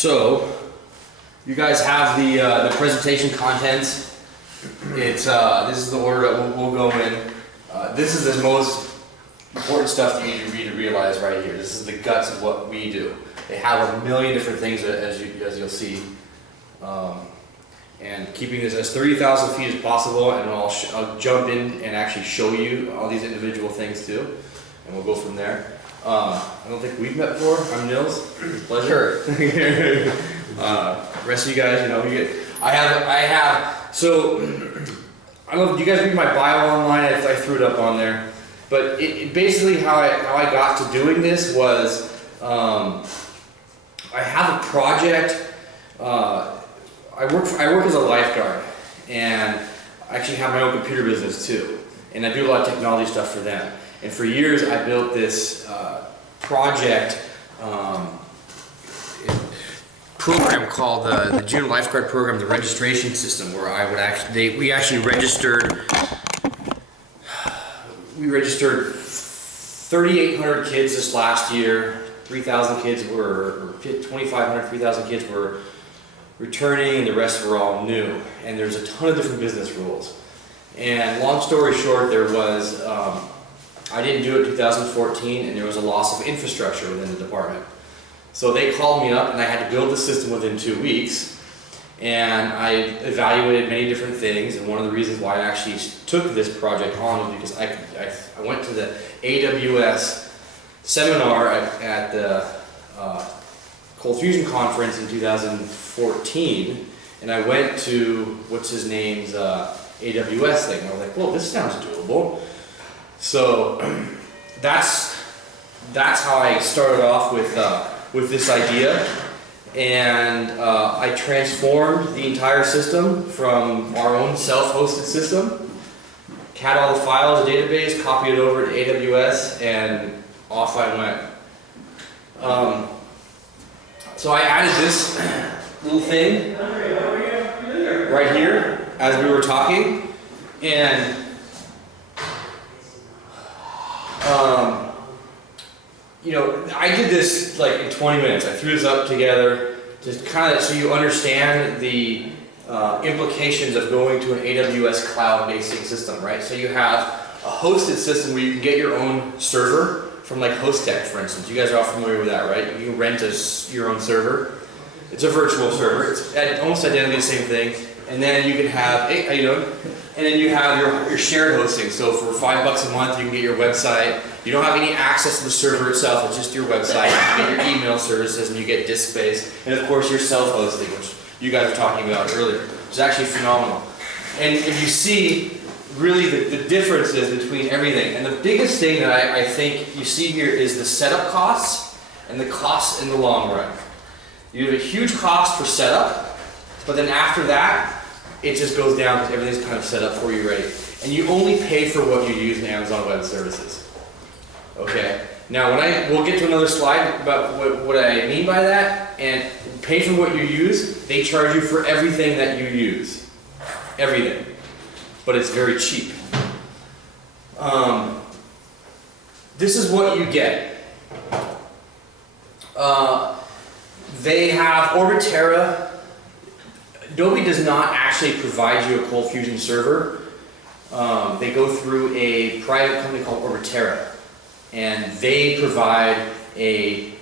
So, you guys have the presentation contents. It's this is the order that we'll go in. This is the most important stuff that you need to read and realize right here. This is the guts of what we do. They have a million different things as you'll see, and keeping this as 30,000 feet as possible. And I'll jump in and actually show you all these individual things too, and we'll go from there. I don't think we've met before. I'm Nils. Pleasure. Rest of you guys, you know, I have. So I don't know if you guys read my bio online. I threw it up on there, but basically how I got to doing this was I have a project. I work as a lifeguard, and I actually have my own computer business too, and I do a lot of technology stuff for them. And for years, I built this project program called the Junior Lifeguard Program, the registration system, where I would we registered 3,800 kids this last year. 3,000 kids were, 2,500, 3,000 kids were returning, and the rest were all new. And there's a ton of different business rules. And long story short, there was. I didn't do it in 2014, and there was a loss of infrastructure within the department. So they called me up, and I had to build the system within 2 weeks. And I evaluated many different things, and one of the reasons why I actually took this project on was because I went to the AWS seminar at the ColdFusion conference in 2014, and I went to what's his name's AWS thing. And I was like, well, this sounds doable. So that's how I started off with this idea, and I transformed the entire system from our own self-hosted system, had all the files, a database, copied it over to AWS, and off I went. So I added this little thing right here as we were talking, and you know, I did this like in 20 minutes. I threw this up together just kind of so you understand the implications of going to an AWS cloud-based system, right? So you have a hosted system where you can get your own server from like HostTech, for instance. You guys are all familiar with that, right? You can rent your own server. It's a virtual server. It's almost identically the same thing. And then you can have, hey, how you doing? And then you have your shared hosting. So for $5 a month, you can get your website. You don't have any access to the server itself. It's just your website. You get your email services, and you get disk space. And of course, your self-hosting, which you guys were talking about earlier, which is actually phenomenal. And if you see really the differences between everything. And the biggest thing that I think you see here is the setup costs and the costs in the long run. You have a huge cost for setup, but then after that, it just goes down because everything's kind of set up for you ready. And you only pay for what you use in Amazon Web Services. Okay. Now, we'll get to another slide about what I mean by that. And pay for what you use. They charge you for everything that you use, everything. But it's very cheap. This is what you get. They have Orbitera. Adobe does not actually provide you a ColdFusion server. They go through a private company called Orbitera, and they provide a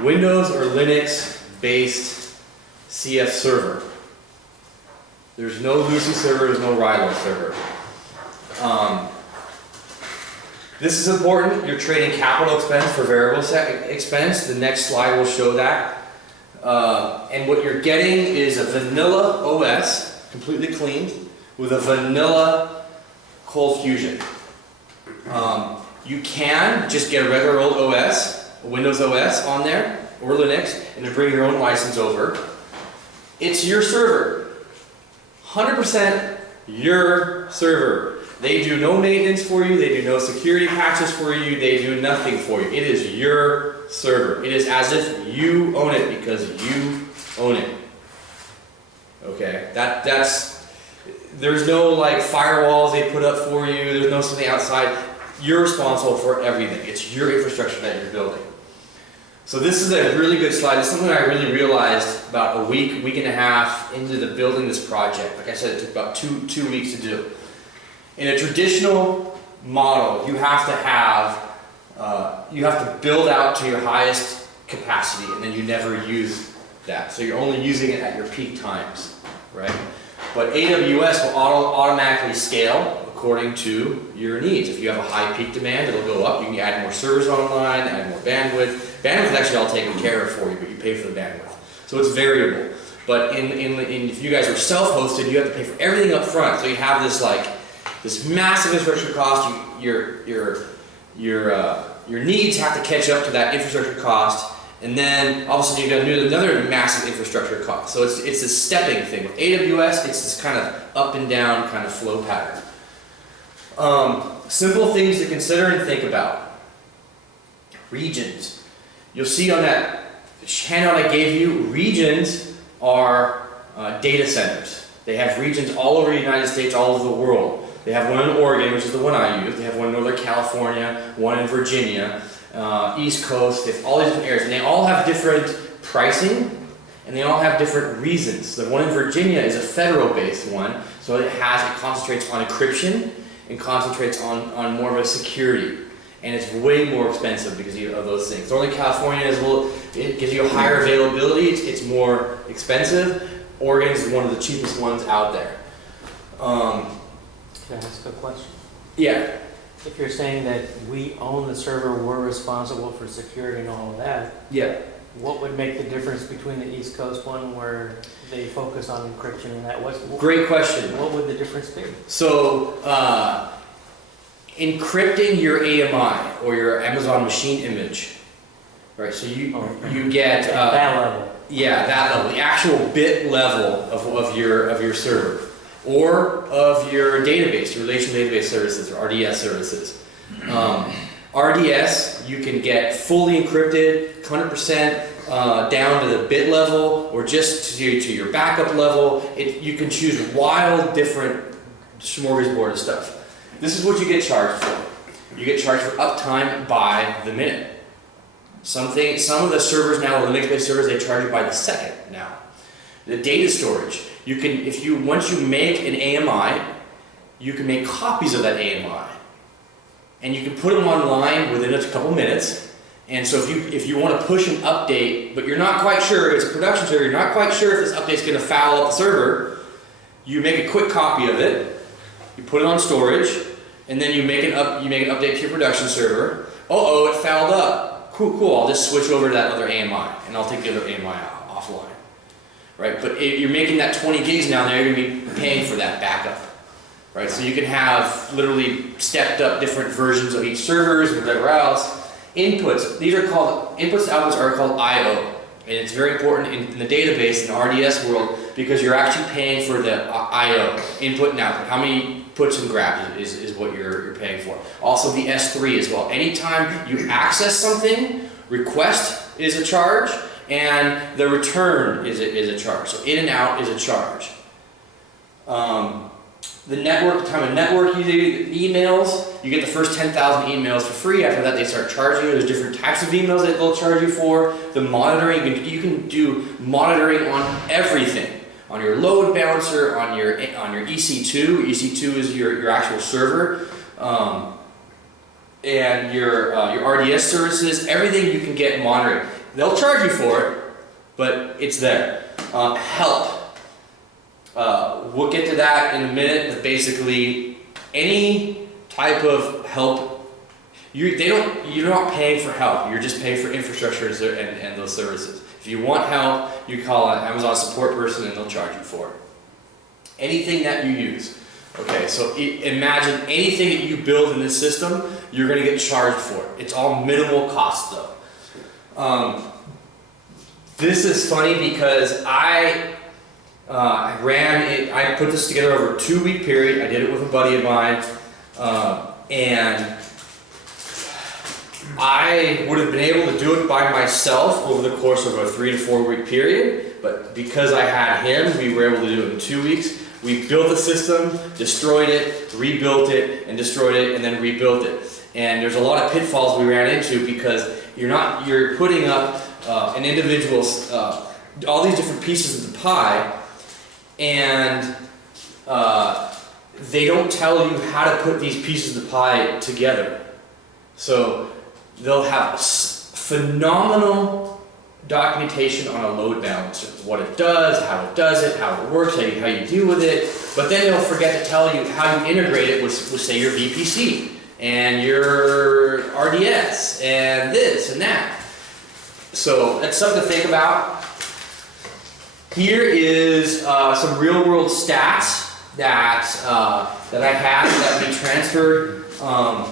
Windows or Linux-based CF server. There's no Lucy server, there's no Rilo server. This is important. You're trading capital expense for variable expense. The next slide will show that. And what you're getting is a vanilla OS, completely cleaned, with a vanilla ColdFusion. You can just get a regular old OS, a Windows OS on there, or Linux, and then bring your own license over. It's your server. 100% your server. They do no maintenance for you, they do no security patches for you, they do nothing for you. It is your server. It is as if you own it because you own it. Okay, there's no like firewalls they put up for you, there's no something outside. You're responsible for everything. It's your infrastructure that you're building. So this is a really good slide. It's something I really realized about a week and a half into the building this project. Like I said, it took about two weeks to do. In a traditional model, you have to build out to your highest capacity, and then you never use that. So you're only using it at your peak times, right? But AWS will automatically scale according to your needs. If you have a high peak demand, it'll go up. You can add more servers online, add more bandwidth. Bandwidth is actually all taken care of for you, but you pay for the bandwidth. So it's variable. But if you guys are self-hosted, you have to pay for everything up front. So you have this massive infrastructure cost. Your needs have to catch up to that infrastructure cost. And then all of a sudden you've got to do another massive infrastructure cost. So it's this stepping thing. With AWS, it's this kind of up and down kind of flow pattern. Simple things to consider and think about. Regions. You'll see on that handout I gave you, regions are data centers. They have regions all over the United States, all over the world. They have one in Oregon, which is the one I use. They have one in Northern California, one in Virginia. East Coast, they have all these different areas, and they all have different pricing, and they all have different reasons. The one in Virginia is a federal-based one, so it concentrates on encryption and concentrates on more of a security, and it's way more expensive because of those things. Northern California it gives you a higher availability, it's more expensive. Oregon is one of the cheapest ones out there. Can I ask a question? Yeah. If you're saying that we own the server, we're responsible for security and all of that, Yeah. what would make the difference between the East Coast one where they focus on encryption and that? Great question. What would the difference be? So, encrypting your AMI or your Amazon machine image, right? So you get that level. Yeah, that level, the actual bit level of your server. Or of your database, your relational database services, or RDS services. RDS, you can get fully encrypted, 100% down to the bit level, or just to your backup level. You can choose wild, different smorgasbord of stuff. This is what you get charged for. You get charged for uptime by the minute. Some of the servers now, the Linux-based servers, they charge you by the second now. The data storage. Once you make an AMI, you can make copies of that AMI, and you can put them online within a couple minutes. And so if you want to push an update, but you're not quite sure, it's a production server, you're not quite sure if this update's going to foul up the server, you make a quick copy of it, you put it on storage, and then you make an update to your production server. Uh-oh, it fouled up. Cool, I'll just switch over to that other AMI, and I'll take the other AMI offline. Right, but if you're making that 20 gigs now, you're going to be paying for that backup. Right, so you can have literally stepped up different versions of each servers and whatever else. Inputs, inputs to outputs are called I/O, and it's very important in the database, in the RDS world, because you're actually paying for the I/O, input and output. How many puts and grabs is what you're paying for. Also the S3 as well. Anytime you access something, request is a charge, and the return is a charge. So in and out is a charge. The time of network emails, you get the first 10,000 emails for free. After that, they start charging you. There's different types of emails that they'll charge you for. The monitoring, you can do monitoring on everything. On your load balancer, on your EC2. EC2 is your actual server. And your RDS services, everything you can get monitoring. They'll charge you for it, but it's there. Help. We'll get to that in a minute, but basically any type of help, you're not paying for help, you're just paying for infrastructure and those services. If you want help, you call an Amazon support person and they'll charge you for it. Anything that you use. Okay, so imagine anything that you build in this system, you're going to get charged for it. It's all minimal cost though. This is funny because I put this together over a 2-week period. I did it with a buddy of mine, and I would have been able to do it by myself over the course of a 3 to 4 week period, but because I had him, we were able to do it in 2 weeks. We built the system, destroyed it, rebuilt it, and destroyed it, and then rebuilt it. And there's a lot of pitfalls we ran into because you're putting up an individual's, all these different pieces of the pie, and they don't tell you how to put these pieces of the pie together. So they'll have phenomenal documentation on a load balancer, what it does, how it works, how you deal with it, but then they'll forget to tell you how you integrate it with say, your VPC, and your RDS, and this and that. So that's something to think about. Here is some real-world stats that I had that we transferred. I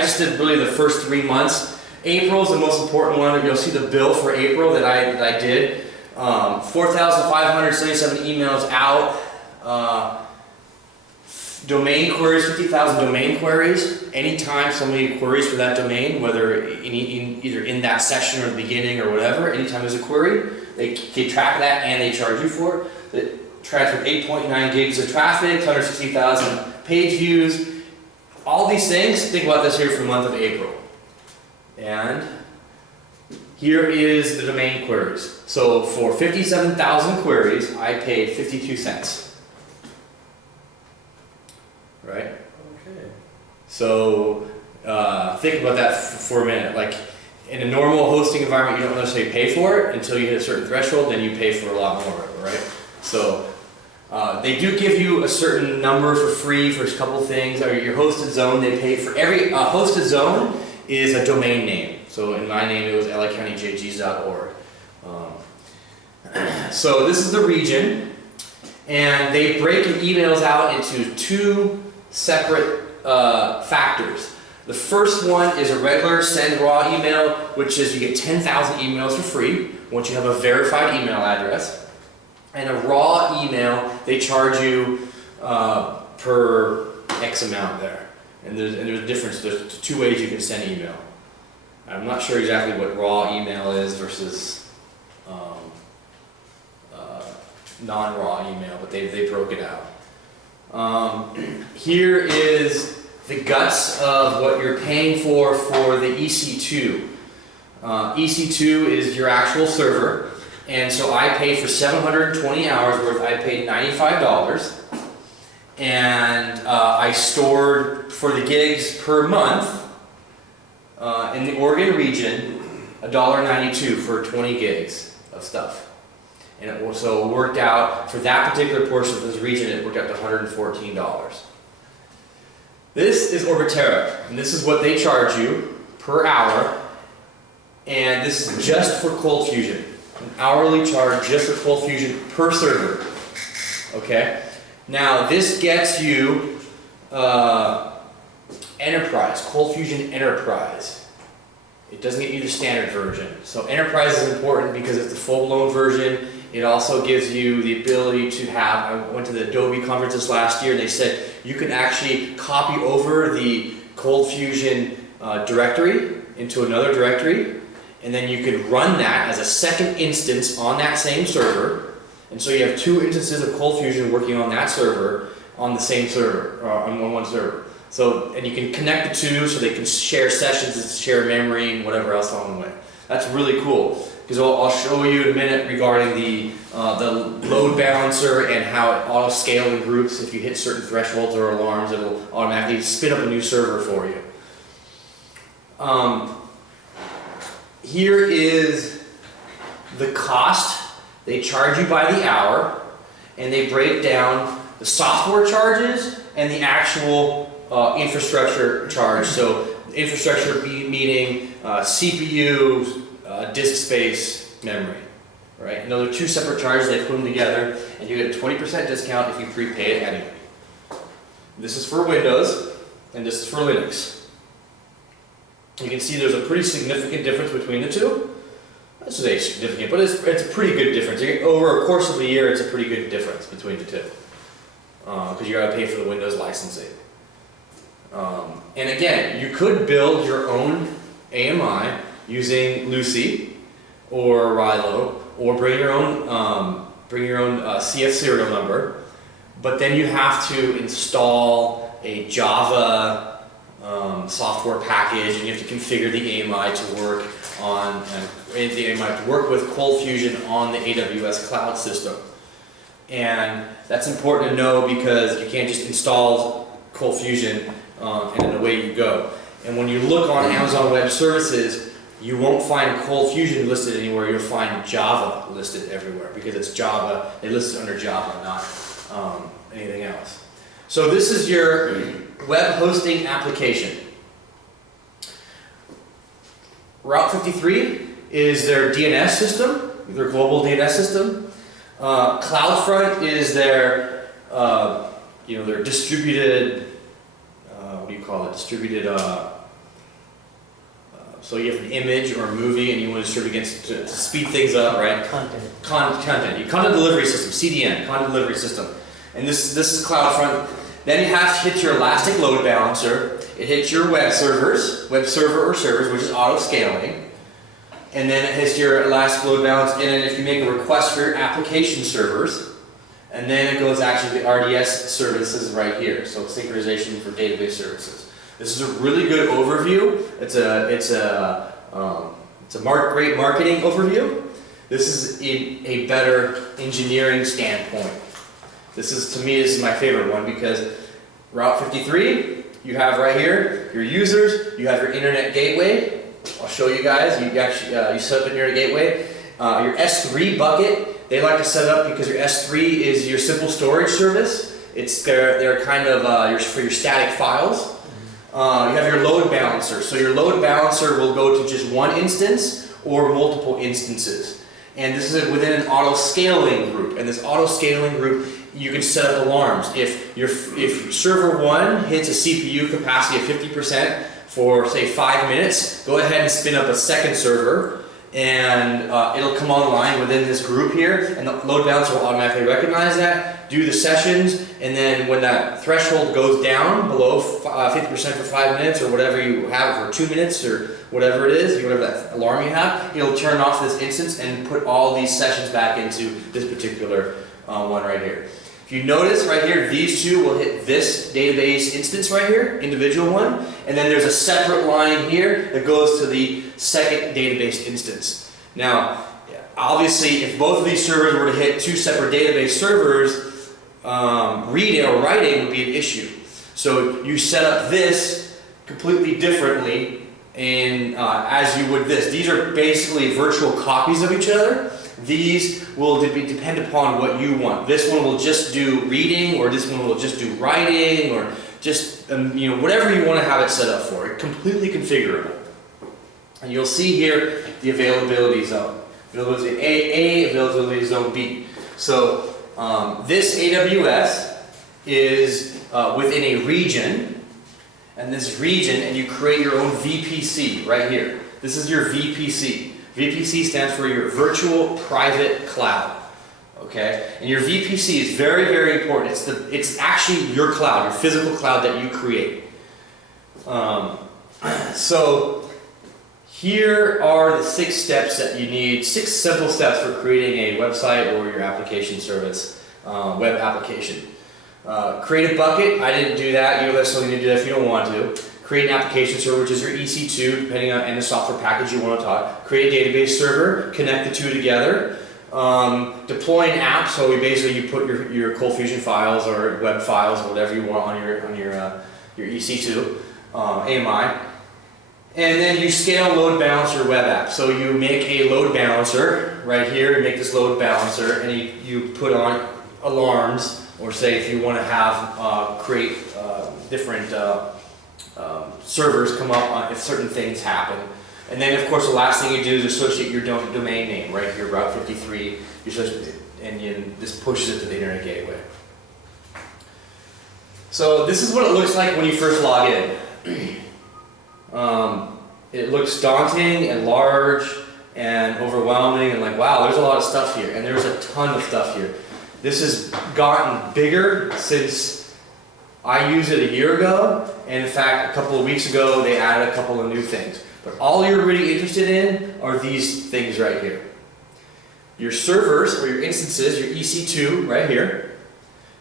just did really the first 3 months. April is the most important one. You'll see the bill for April that I did. 4,577 emails out. Domain queries, 50,000 domain queries. Anytime somebody queries for that domain, whether either in that session or the beginning or whatever, anytime there's a query, they keep track of that and they charge you for it. It transferred 8.9 gigs of traffic, 160,000 page views. All these things, think about this here for the month of April. And here is the domain queries. So for 57,000 queries, I paid 52 cents. Right? Okay. So think about that for a minute. Like in a normal hosting environment, you don't necessarily pay for it until you hit a certain threshold, then you pay for a lot more, right? So they do give you a certain number for free for a couple things. Or your hosted zone, they pay for every hosted zone is a domain name. So in my name, it was lacountyjgs.org. So this is the region, and they break your emails out into two separate factors. The first one is a regular send raw email, which is you get 10,000 emails for free once you have a verified email address. And a raw email, they charge you per X amount there. And there's a difference. There's two ways you can send email. I'm not sure exactly what raw email is versus non-raw email, but they broke it out. Here is the guts of what you're paying for the EC2. EC2 is your actual server, and so I paid for 720 hours worth. I paid $95, and I stored for the gigs per month in the Oregon region $1.92 for 20 gigs of stuff. And it also worked out, for that particular portion of this region, it worked out to $114. This is Orbiterra, and this is what they charge you per hour, and this is just for ColdFusion. An hourly charge just for ColdFusion per server. Okay? Now, this gets you Enterprise, ColdFusion Enterprise. It doesn't get you the standard version. So Enterprise is important because it's the full-blown version. It also gives you the ability to have, I went to the Adobe conferences last year, and they said you can actually copy over the ColdFusion directory into another directory, and then you can run that as a second instance on that same server. And so you have two instances of ColdFusion working on that server on the same server, or on one server. So, and you can connect the two so they can share sessions, share memory, and whatever else along the way. That's really cool, because I'll show you in a minute regarding the load balancer and how it auto-scales in groups. If you hit certain thresholds or alarms, it'll automatically spin up a new server for you. Here is the cost. They charge you by the hour, and they break down the software charges and the actual infrastructure charge. So infrastructure meaning CPU, disk space, memory. Right? And those are two separate charges. They put them together, and you get a 20% discount if you prepay it annually. This is for Windows, and this is for Linux. You can see there's a pretty significant difference between the two. I should say significant, but it's a pretty good difference. Over a course of a year, it's a pretty good difference between the two, because you got to pay for the Windows licensing. And again, you could build your own AMI using Lucy or Rilo, or bring your own CF serial number, but then you have to install a Java software package, and you have to configure the AMI to work on the AMI to work with ColdFusion on the AWS cloud system. And that's important to know because you can't just install ColdFusion and then away you go. And when you look on Amazon Web Services, you won't find ColdFusion listed anywhere. You'll find Java listed everywhere because it's Java. They list it under Java, not anything else. So this is your web hosting application. Route 53 is their DNS system, their global DNS system. CloudFront is their, their distributed. What do you call it? Distributed. So you have an image or a movie, and you want to distribute against to speed things up, right? Content delivery system, CDN, content delivery system, and this is CloudFront. Then you have to hit your Elastic Load Balancer. It hits your web server or servers, which is auto scaling, and then it hits your Elastic Load Balance. And then if you make a request for your application servers, and then it goes actually to the RDS services right here. So synchronization for database services. This is a really good overview. It's a great marketing overview. This is a better engineering standpoint. This is my favorite one because Route 53, you have right here your users, you have your internet gateway. I'll show you guys. You set up an internet gateway. Your S3 bucket, they like to set up because your S3 is your simple storage service. They're kind of for your static files. You have your load balancer. So your load balancer will go to just one instance or multiple instances. And this is within an auto scaling group. And this auto scaling group, you can set up alarms. If server 1 hits a CPU capacity of 50% for say 5 minutes, go ahead and spin up a second server, and it'll come online within this group here, and the load balancer will automatically recognize that, do the sessions, and then when that threshold goes down below 50% for 5 minutes, or whatever you have for 2 minutes, or whatever it is, whatever that alarm you have, it'll turn off this instance and put all these sessions back into this particular one right here. If you notice right here, these two will hit this database instance right here, individual one, and then there's a separate line here that goes to the second database instance. Now, obviously, if both of these servers were to hit two separate database servers, reading or writing would be an issue. So you set up this completely differently as you would this. These are basically virtual copies of each other. These will depend upon what you want. This one will just do reading, or this one will just do writing, or just whatever you want to have it set up for. It's completely configurable. And you'll see here the availability zone. Availability zone A, availability zone B. So this AWS is within a region, and this region, and you create your own VPC right here. This is your VPC. VPC stands for your Virtual Private Cloud. Okay, and your VPC is very, very important. It's actually your cloud, your physical cloud that you create. So here are the 6 steps that you need. 6 simple steps for creating a website or your application service, web application. Create a bucket. I didn't do that. You guys still need to do that if you don't want to. Create an application server, which is your EC2, depending on the software package you want to talk. Create a database server. Connect the two together. Deploy an app. So you put your ColdFusion files or web files, whatever you want on your EC2 AMI. And then you scale, load balance your web app. So you make a load balancer right here. You make this load balancer, and you put on alarms, or say if you want to have create different servers come up if certain things happen. And then, of course, the last thing you do is associate your domain name right here, Route 53, and this pushes it to the internet gateway. So this is what it looks like when you first log in. It looks daunting and large and overwhelming and like, wow, there's a lot of stuff here. And there's a ton of stuff here. This has gotten bigger since I used it a year ago. And in fact, a couple of weeks ago, they added a couple of new things. But all you're really interested in are these things right here. Your servers or your instances, your EC2 right here.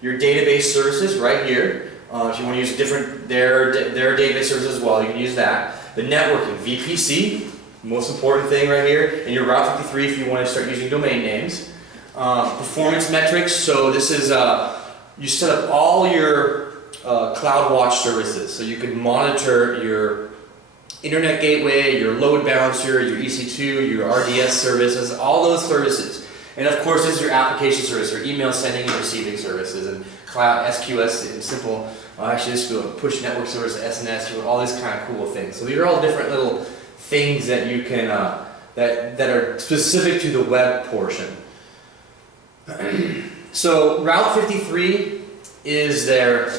Your database services right here. If you want to use their database service as well, you can use that. The networking, VPC, most important thing right here, and your Route 53 if you want to start using domain names. Performance metrics, so this is, you set up all your CloudWatch services, so you can monitor your internet gateway, your load balancer, your EC2, your RDS services, all those services. And of course, this is your application service, your email sending and receiving services, and cloud SQS and simple, actually this is push network service, SNS, all these kind of cool things. So these are all different little things that you can, that are specific to the web portion. So Route 53 is their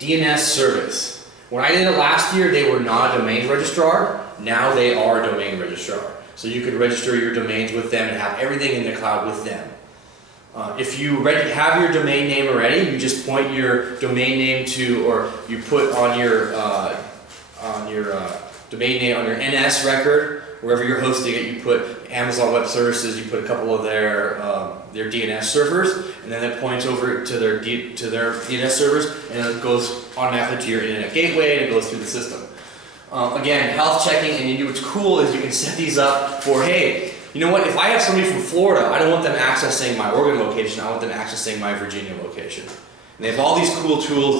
DNS service. When I did it last year, they were not a domain registrar. Now they are a domain registrar. So you could register your domains with them and have everything in the cloud with them. If you have your domain name already, you just point your domain name to, or you put on your domain name on your NS record, wherever you're hosting it, you put Amazon Web Services, you put a couple of their DNS servers, and then it points over to their DNS servers, and it goes automatically to your internet gateway, and it goes through the system. Again, health checking, and what's cool is you can set these up for, hey, you know what, if I have somebody from Florida, I don't want them accessing my Oregon location, I want them accessing my Virginia location. And they have all these cool tools